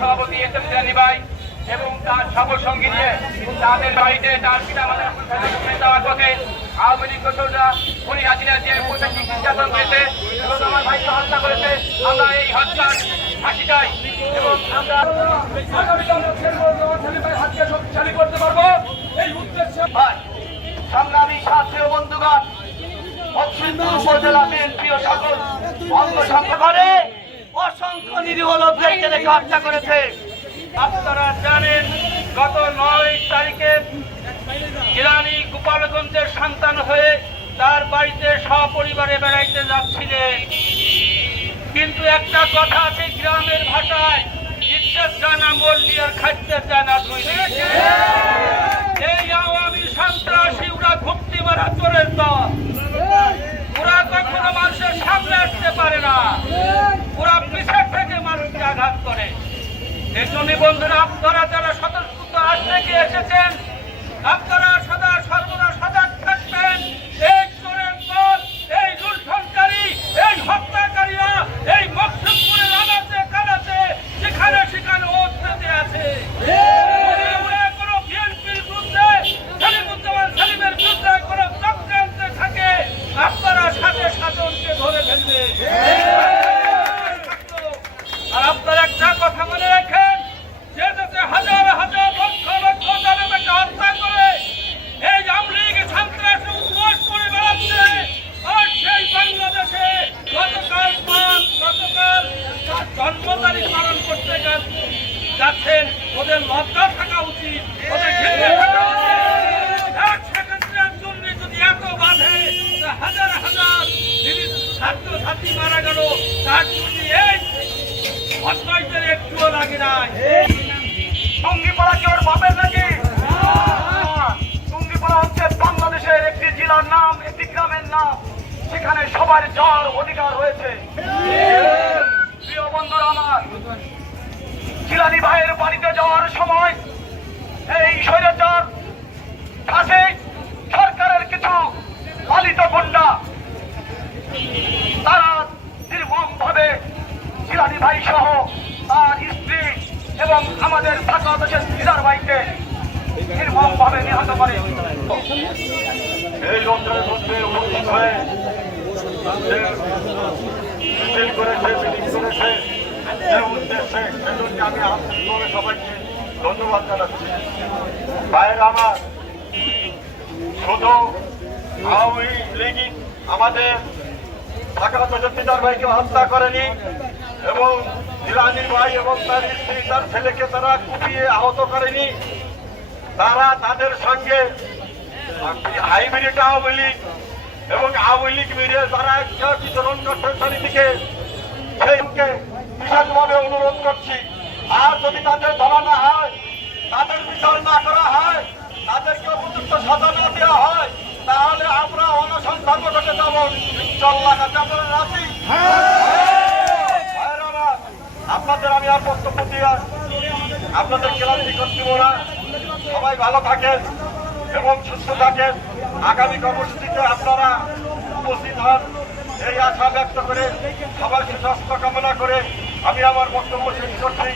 সভাপতি এসএম জিলানী ভাই এবং তার সকল সঙ্গী নিয়ে তাদের বাড়িতে তার পিতা মাতার দেওয়ার পথে আওয়ামী লীগ দোসররা খুনি হাসিনা যে প্রশাসনিক নির্যাতন করেছে এবং আমার ভাইকে হত্যা করেছে। আমরা এই হত্যার ফাঁসি চাই এবং আমরা শক্তিশালী করতে পারবো এই উদ্দেশ্যে। সংগ্রামী সাথী ও বন্ধুগণ, উপজেলা বিএনপি ও সকল অঙ্গ সংগঠনে অসংখ্য নিরীহ লোকদেরকে হত্যা করেছে। আপনারা জানেন গত 9 তারিখে জিলানী গোপালগঞ্জের সন্তান হয়ে তার বাড়িতে সপরিবারে বেড়াইতে যাচ্ছিলেন, কিন্তু একটা কথা আছে গ্রামের ভাষায়, ইজ্জত জানা মল্লি আর খাদ্যের জানা ধুই। এই আওয়ামী সন্ত্রাসী ওরা ঘুপটি মারা চোরের দল, ওরা কখনো মানুষের সামনে আসতে পারে না, ওরা পিছের থেকে মানুষকে আঘাত করে। এই জন্য বন্ধুরা, আপনারা যারা স্বতঃস্ফূর্ত আজ থেকে এসেছেন, আপনারা সদা সর্বদা সজাগ থাকবেন। এই চোরের দল, এই লুণ্ঠনকারী, এই হত্যাকারীরা এই মকসুদপুরের আনাচে কানাচে যেখানে সেখানে ওস্তাদে আছে। কোনো বিএনপির বিরুদ্ধে, সালিমুজ্জামান সালিমের বিরুদ্ধে কোনো চক্রান্তে থাকে, আপনারা সাথে সাথে ধরে ফেলবে। আর আপনারা একটা কথা মনে রাখেন, যে দেশে হাজার হাজার লক্ষ লক্ষ জনগণকে হত্যা করে এই আওয়ামী লীগ সন্ত্রাসী উদ্ঘোষ করে বেড়াচ্ছে, আর সেই বাংলাদেশে গতকাল জন্ম তারিখ পালন করতে যাচ্ছেন, ওদের লজ্জা থাকা উচিত, ওদের ঘৃণা থাকা উচিত। 1 সেকেন্ডের জন্য যদি এত বাধে, হাজার হাজার ছাত্রছাত্রী মারা গেল, তার জন্য এই অদ্বৈতের একটুও লাগে নাই। টুঙ্গিপাড়া কি ওর বাপের নাকি? টুঙ্গিপাড়া হচ্ছে বাংলাদেশের একটি জেলার নাম, একটি গ্রামের নাম, সেখানে সবার যাওয়ার অধিকার রয়েছে। প্রিয় বন্ধুরা আমার, জিলানী ভাইয়ের বাড়িতে যাওয়ার সময় এই স্বৈরাচার কাছে সরকারের কিছু পালিত গুন্ডা তারা নির্মম ভাবে জিলানী ভাই সহ তার স্ত্রী এবং আমাদের ঢাকা দেশের দিদার ভাইকে নির্মম ভাবে নিহত করে। এই রমজানের মধ্যে উপস্থিত হয়ে আমি আন্তরিকভাবে সবাইকে ধন্যবাদ জানাচ্ছি। ভাইয়ের আমার, শুধু আওয়ামী লীগ আমাদের ঢাকা দেশের দিদার ভাইকে হত্যা করেনি এবং জিলানী ভাই এবং তার স্ত্রী তার ছেলেকে তারা কুপিয়ে আহত করেনি, তারা তাদের সঙ্গে হাইব্রিড আওয়ামী লীগ এবং আওয়ামী লীগ মিলিয়ে তারা একটা বিতরণ করতে চারিদিকে, সেইকে বিশেষভাবে অনুরোধ করছি। আর যদি তাদের ধরা না হয়, তাদের বিচার না করা হয়, তাদেরকে উপযুক্ত সাজা না দেওয়া হয়, তাহলে আমরা অনশন ধর্মঘটে যাব। ইনশাআল্লাহ আমরা রাজি। আপনাদের আমি আর বক্তব্য দিয়ে আপনাদের ক্লান্তি করতে না। সবাই ভালো থাকেন এবং সুস্থ থাকেন। আগামী কর্মসূচিতে আপনারা উপস্থিত হন, এই আশা ব্যক্ত করে সবার সুস্বাস্থ্য কামনা করে আমি আমার বক্তব্য শেষ করছি।